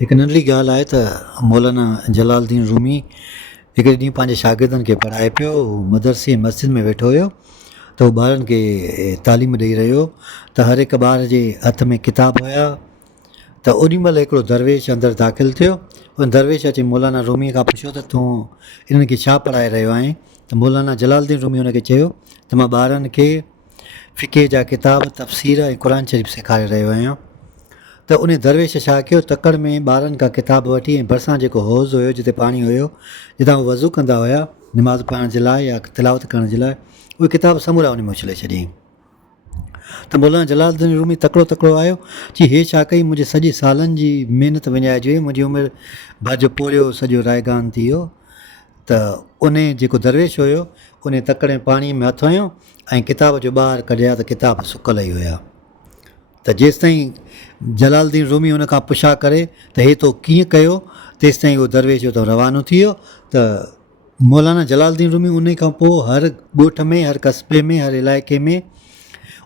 हिकु नंढड़ी ॻाल्हि आहे त मौलाना जलालुद्दीन रूमी हिकिड़े ॾींहुं पंहिंजे शागिर्दनि खे पढ़ाए पियो। मदरसे मस्जिद में वेठो हुयो त उहो ॿारनि खे तालीम ॾेई रहियो त हर हिकु ॿार जे हथ में किताब हुया। त ओॾीमहिल हिकिड़ो दरवेश अंदरि दाख़िलु थियो। उन दरवेश अची मौलाना रूमीअ खां पुछियो त तूं इन्हनि खे छा पढ़ाए रहियो आहीं? त मौलाना जलालुद्दीन रूमी हुनखे चयो त मां ॿारनि खे फ़िक़े जा किताब, तफ़सीर ऐं क़ुर शरीफ़ सेखारे रहियो आहियां। त उन दरवेश छा कयो, तकड़ि में ॿारनि खां किताब वठी ऐं भरिसां जेको हौज़ हुयो जिते पाणी हुयो, जितां उहे वज़ू कंदा हुआ निमाज़ पढ़ण जे लाइ या तिलावत करण जे लाइ, उहे किताब समूरा उन में उछले छॾियईं। त मौलाना जलालुद्दीन रूमी तकिड़ो आयो चई हे छा कई, मुंहिंजे सॼे सालनि जी महिनत विञाइजी वई, मुंहिंजी उमिरि भॼ पोड़ियो, सॼो रायगान थी वियो। त उन जेको दरवेश हुयो उन तकड़े पाणीअ में हथु हयो ऐं किताब जो ॿाहिरि कढिया त किताब सुकल ई हुया। त जेसिताईं जलालुद्दीन रूमी हुन खां पुछा करे त हे तो कीअं कयो, तेसिताईं उहो दरवेश उतां रवानो थी वियो। त मौलाना जलालुद्दीन रूमी उन खां पोइ हर ॻोठ में, हर कस्बे में, हर इलाइक़े में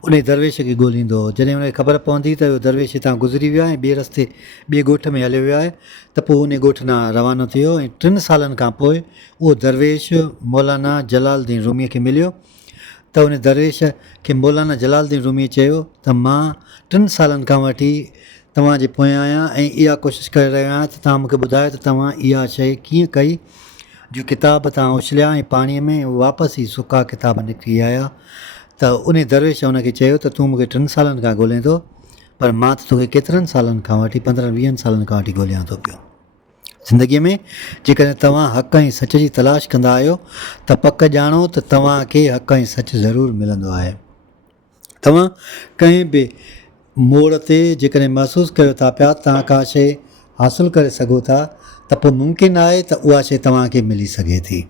उन दरवेश खे ॻोल्हींदो हो। जॾहिं हुनखे ख़बर पवंदी त इहो दरवेश हितां गुज़री वियो आहे ऐं ॿिए रस्ते ॿिए ॻोठ में हलियो वियो आहे, त पोइ उन ॻोठ ॾांहुं रवानो थी वियो। ऐं 3 सालनि खां पोइ उहो दरवेश मौलाना जलालुद्दीन रूमीअ खे मिलियो। त उन दरवेश खे मौलाना जलालुद्दीन रूमी चयो त मां 3 सालनि खां वठी तव्हांजे पोयां आहियां ऐं इहा कोशिशि करे रहियो आहियां त तव्हां मूंखे ॿुधायो त तव्हां इहा शइ कीअं कई जो किताब तव्हां उछलिया ऐं पाणीअ में वापसि ई सुका किताब निकिरी आया। त उन दरवेश हुनखे चयो त तूं मूंखे 3 सालनि खां ॻोल्हे थो, पर मां त तोखे केतिरनि सालनि खां वठी 15-20 सालनि खां वठी ॻोल्हियां थो पियो। ज़िंदगीअ में जेकॾहिं तव्हां हक़ ऐं सच जी तलाश कंदा आहियो त पक ॼाणो त तव्हांखे हक़ ऐं सच ज़रूरु मिलंदो आहे। तव्हां कंहिं बि मोड़ ते जेकॾहिं महसूसु कयो था पिया तव्हां का शइ हासिलु करे सघो था, त पोइ मुमकिन आहे त उहा शइ तव्हांखे मिली सघे थी।